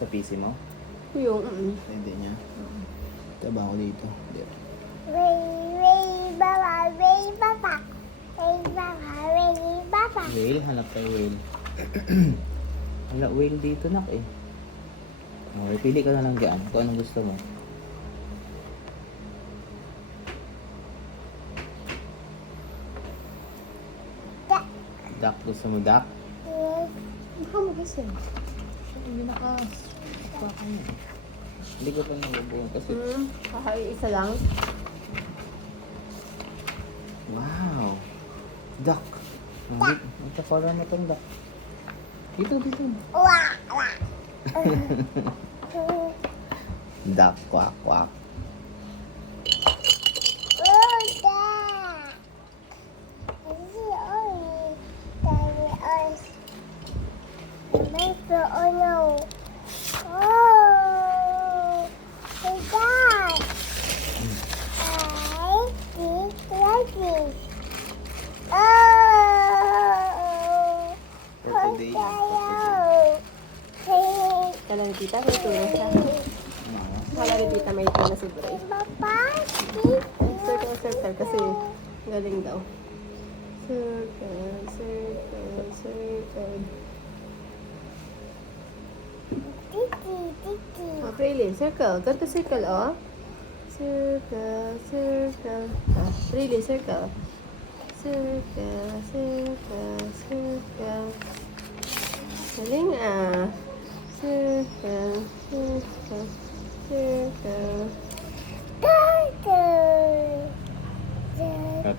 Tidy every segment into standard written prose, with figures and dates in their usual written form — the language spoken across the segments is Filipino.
sa PC mo? Yung, Hindi niya. Trabaho dito. Hindi. Whale, hanap tayo whale. Wala whale dito nak eh. Okay, pili ka na lang dyan. Kung anong gusto mo. Duck, gusto mo duck? baka mo kasi. Hindi nakas. Hindi ko pa nabubuhan kasi. Isa lang. Wow! Duck! Ito para mo itong duck. Dito. Duck, quack, quack. Oh no. Oh, my God. Like this. Oh. For today. Kala ni tita, may tuna siya. Kala ni tita, may tuna si Bray. Papa, Circle kasi galing daw. Circle. Titi. Oh, Praylin, circle. Go to circle, oh. Circle. Ah, Praylin, circle. Circle. Galing ah. Circle.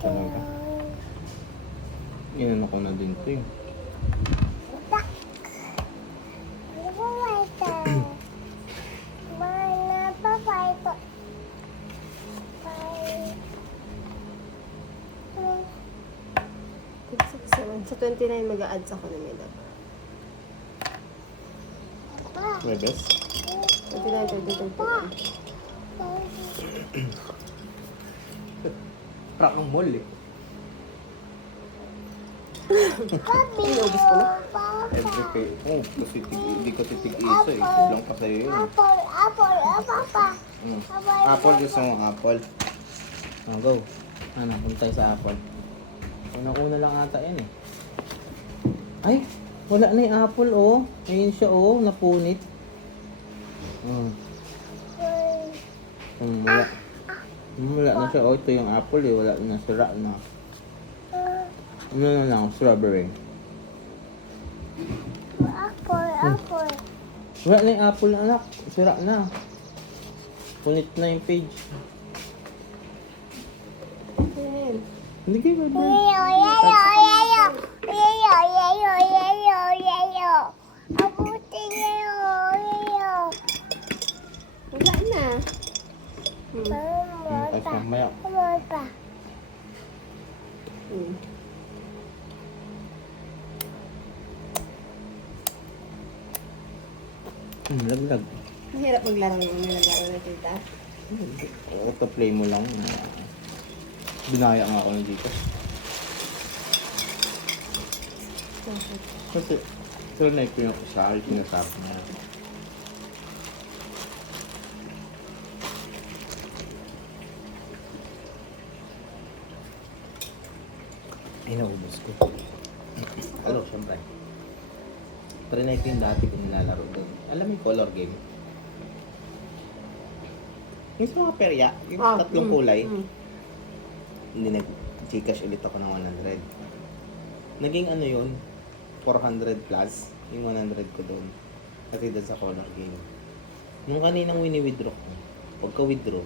Talaga. Inan ako na din ito eh. Sa 29 mag-a-add ako ng nila. Webes? 29, 30, 31. Prak ang mall eh. Inubos ko na. Every pay. Oh, kasi hindi ka titig-isa eh. Kulang pa sa'yo yun. Apple, gusto mo apple? Oh, go. Ano, punta tayo sa apple. Una-una lang ata yan eh. Ay, wala na yung apple oh. Ayun siya oh, napunit. Wala. Wala na siya oh, ito yung apple eh. Wala na, sira na. Ano na lang, strawberry. Apple. Wala na yung apple anak, sira na. Punit na yung page. Ayan. Hindi kayo ba? Wala na. Tapos mamaya. Laglag. Mahirap maglaro yung nilagaro na tita. Auto-play mo lang. Binaya nga ako na dito. Kasi, na yung pinakasal, sinasarap niya. Ay, naubos ko. Ano, syempre. Trinay ko yung dati ko nilalaro doon. Alam mo yung color game? Yung sa mga perya, yung tatlong kulay. Hindi nag-Gcash ulit ako ng 100. Naging ano yun, 400 plus, yung 100 ko doon. Kasi doon sa color game. Nung kaninang wini-withdraw ko, pagka-withdraw,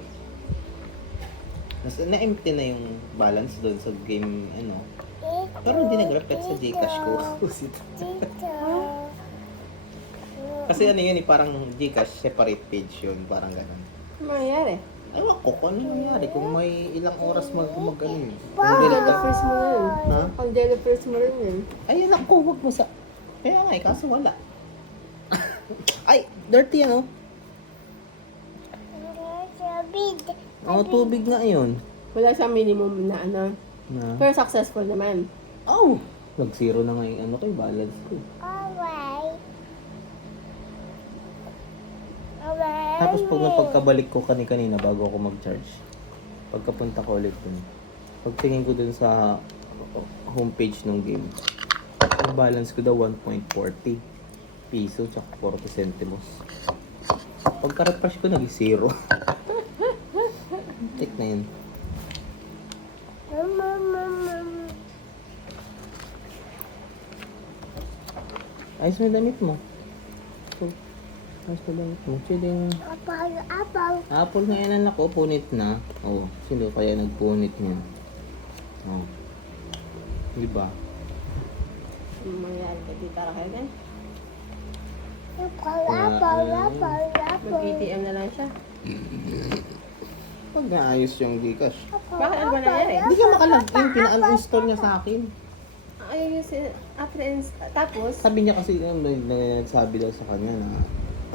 na-empty na yung balance doon sa game, ano. Pero hindi nag-reflect sa Gcash ko. Kasi ano yun, parang Gcash, separate page yun, parang ganun. Ano mangyayari? Ewan ko kung ano nangyari, kung may ilang oras ano yun. Pang first mo rin. Ha? Pang first mo rin yun. Ay, anak ko, wag mo sa... Kaya nga eh, kaso wala. Ay, dirty ano? Oo, tubig nga yun. Wala siyang minimum na ano. Na? Pero successful naman. Oh! Nag-zero na nga yung ano ko, yung balance ko. Tapos pag napagkabalik ko kanina bago ako mag-charge, pagkapunta ko ulit dun, pagtingin ko dun sa homepage ng game, ang balance ko daw 1.40 piso tsaka 40 centimos. Pagka-refresh ko, naging 0. Check na yun. Ayos na damit mo. So, ayos na damit mo. Chilling. Apple nga yan anak ko, punit na. Oh, sino kaya nagpunit niyan? Oh. Diba? Mangyayari kay Tita Raquel yan. Mag-ATM na lang siya. Pag naayos yung Gcash. Bakit ano ba nangyari? Hindi ka makalagin, pina-uninstall niya sa akin. Ayun yung tapos, Sabi niya kasi, nagsabi daw sa kanya na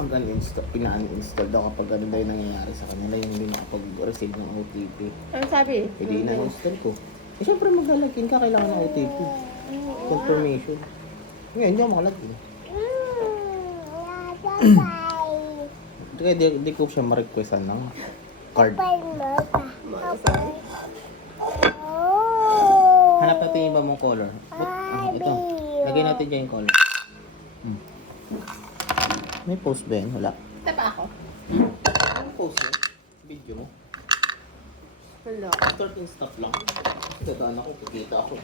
pag-uninstall, pina-uninstall daw kapag ano daw yung nangyayari sa kanila, yung hindi nakapag-receive ng OTP. ano sabi? Hindi na-install ko. Eh, syempre maglalagin ka, kailangan ng OTP. Confirmation. Ngayon, hindi ako makalagin. Kaya di ko siya ma-requestan ng card. Hanap natin yung iba mong color. Ito. Lagay natin dyan yung color. May post ba yan? Wala. Ito pa ako. Anong post yun? Video mo? Hello. Start and stop lang. Dadaan ako, kikita ako.